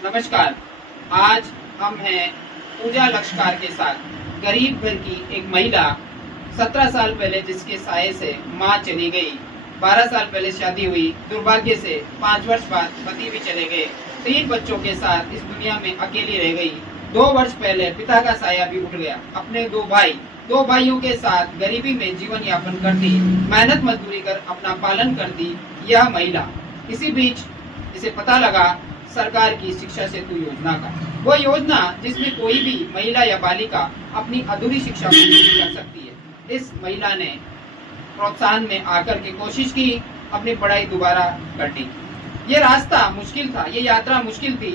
नमस्कार। आज हम हैं पूजा लक्ष्कार के साथ। गरीब घर की एक महिला 17 साल पहले जिसके साये से माँ चली गई, 12 साल पहले शादी हुई, दुर्भाग्य से 5 वर्ष बाद पति भी चले गए, 3 बच्चों के साथ इस दुनिया में अकेली रह गई। 2 वर्ष पहले पिता का साया भी उठ गया। अपने 2 भाइयों के साथ गरीबी में जीवन यापन करती, मेहनत मजदूरी कर अपना पालन करती यह महिला, इसी बीच इसे पता लगा सरकार की शिक्षा सेतु योजना का। वो योजना जिसमें कोई भी महिला या बालिका अपनी अधूरी शिक्षा को पूरी कर सकती है। इस महिला ने प्रोत्साहन में आकर के कोशिश की अपनी पढ़ाई दोबारा करने की। ये रास्ता मुश्किल था, ये यात्रा मुश्किल थी।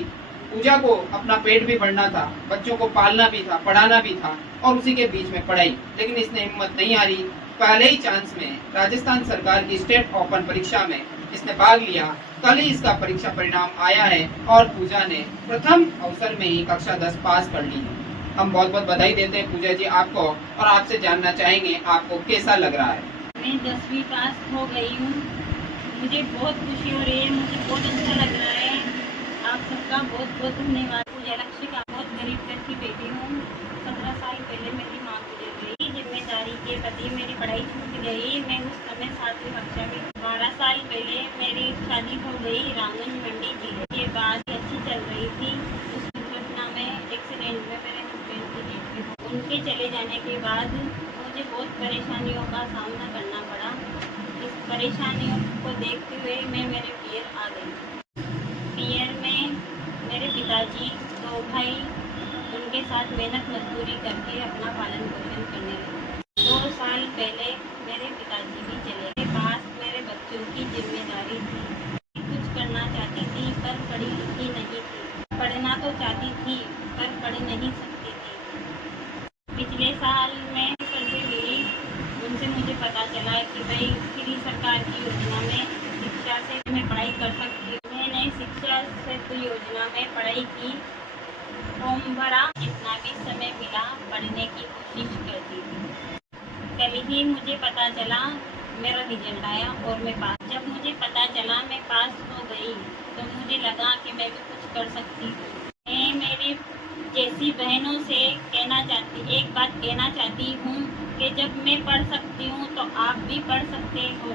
पूजा को अपना पेट भी भरना था, बच्चों को पालना भी था, पढ़ाना भी था और उसी के बीच में पढ़ाई। लेकिन इसने हिम्मत नहीं हारी। पहले ही चांस में राजस्थान सरकार की स्टेट ओपन परीक्षा में इसने भाग लिया। कल ही इसका परीक्षा परिणाम आया है और पूजा ने प्रथम अवसर में ही कक्षा 10 पास कर ली है। हम बहुत बहुत बधाई देते हैं पूजा जी आपको और आपसे जानना चाहेंगे आपको कैसा लग रहा है। मैं 10वीं पास हो गई हूँ। मुझे बहुत खुशी हो रही है, मुझे बहुत अच्छा लग रहा है। आप सबका बहुत बहुत धन्यवाद। पूजा लक्ष्य का बहुत गरीब घर की बेटी हूँ। 17 साल पहले मेरी माँ गुजर गई। जिम्मेदारी के प्रति मेरी पढ़ाई छूट गई। मैं उस समय 7वीं कक्षा में 12 साल पहले मेरी शादी हो गई रामगंज मंडी जिले के बाद अच्छी चल रही थी। उस दुर्घटना में एक्सीडेंट में मेरे हस्बैंड की डेथ हुई। उनके चले जाने के बाद मुझे बहुत परेशानियों का सामना करना पड़ा। इस परेशानियों को देखते हुए मैं मेरे पियर आ गई। पियर में मेरे पिताजी 2 भाई उनके साथ मेहनत मजदूरी करके अपना पालन पोषण करने लगे। 2 साल पहले मेरे पिताजी भी चले गए। पास मेरे बच्चों की जिम्मेदारी थी। कुछ करना चाहती थी पर पढ़ी लिखी नहीं थी। पढ़ना तो चाहती थी पर पढ़ नहीं सकती थी। पिछले साल मैं उनसे मिली, उनसे मुझे पता चला कि भाई फ्री सरकार की योजना में शिक्षा से मैं पढ़ाई कर सकती हूँ। मैंने शिक्षा सेतु योजना में पढ़ाई की, फॉर्म भरा। जितना भी समय मिला पढ़ने की कोशिश करती थी। कल ही मुझे पता चला मेरा रिजल्ट आया और मैं पास। जब मुझे पता चला मैं पास हो गई तो मुझे लगा कि मैं भी कुछ कर सकती हूँ। मैं मेरी जैसी बहनों से एक बात कहना चाहती हूँ कि जब मैं पढ़ सकती हूँ तो आप भी पढ़ सकते हो।